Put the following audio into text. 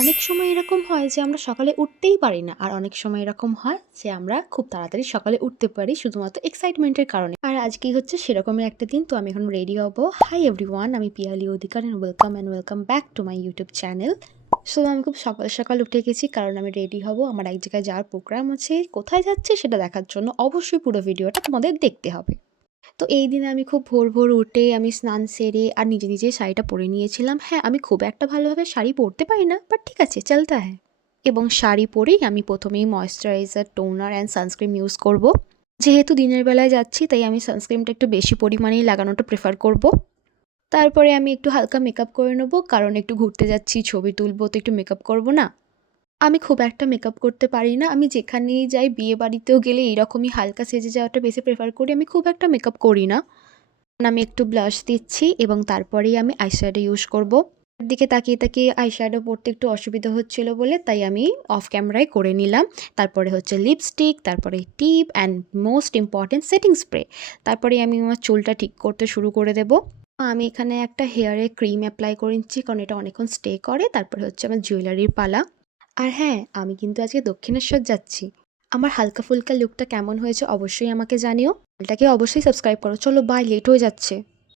অনেক সময় এরকম হয় যে আমরা সকালে উঠতেই পারি না। আর অনেক সময় এরকম হয় যে আমরা খুব তাড়াতাড়ি সকালে উঠতে পারি শুধুমাত্র এক্সাইটমেন্টের কারণে। আর আজকেই হচ্ছে সেরকমই একটা দিন। তো আমি এখন রেডি হব। হাই এভরিওয়ান, আমি পিয়ালি অধিকার and welcome back to my YouTube channel. So আমি খুব সকাল, সকাল উঠে গেছি কারণ আমি রেডি হব। আমার এক জায়গায় যাওয়ার প্রোগ্রাম আছে। কোথায় যাচ্ছি সেটা দেখার জন্য অবশ্যই পুরো ভিডিওটা তোমাদের দেখতে হবে। তো এই দিনে আমি খুব ভোর, ভোর উঠে আমি স্নান সেরে আর নিজে, নিজেই শাড়িটা পরে নিয়েছিলাম। হ্যাঁ, আমি খুব একটা ভালোভাবে শাড়ি পরতে পারি না, বাট ঠিক আছে চলতা হ্যায়। এবং শাড়ি পরেই আমি প্রথমেই moisturiser, toner and sunscreen use করব। যেহেতু দিনের বেলায় যাচ্ছি তাই আমি সানস্ক্রিনটা একটু বেশি পরিমাণেই লাগানোটা প্রেফার করব। তারপরে আমি একটু হালকা মেকআপ করে নেব, কারণ একটু ঘুরতে যাচ্ছি, ছবি তুলব, তো একটু মেকআপ করব না? আমি খুব একটা মেকআপ করতে পারি না। আমি যেখানেই যাই, বিয়েবাড়িতেও গেলে এইরকমই হালকা সেজে যাওয়াটা বেশি প্রেফার করি। আমি খুব একটা মেকআপ করি না। আমি একটু ব্লাশ দিচ্ছি এবং তারপরেই আমি আইশ্যাডো ইউজ করব। দিকে তাকিয়ে তাকিয়ে আইশ্যাডো পরতে একটু অসুবিধা হচ্ছিল বলে তাই আমি অফ ক্যামেরায় করে নিলাম। তারপরে হচ্ছে লিপস্টিক, তারপরে টিপ and most important setting spray. তারপরে আমি আমার চুলটা ঠিক করতে শুরু করে দেব। আমি এখানে একটা হেয়ারে ক্রিম অ্যাপ্লাই করে নিচ্ছি কারণ এটা অনেকক্ষণ স্টে করে। তারপরে হচ্ছে আমার জুয়েলারির পালা। আর হ্যাঁ, আমি কিন্তু আজকে দক্ষিণেশ্বর যাচ্ছি। আমার হালকা ফুলকা লুকটা কেমন হয়েছে অবশ্যই আমাকে জানিও। চ্যানেলটাকে অবশ্যই সাবস্ক্রাইব করো। চলো বাই, লেট হয়ে যাচ্ছে।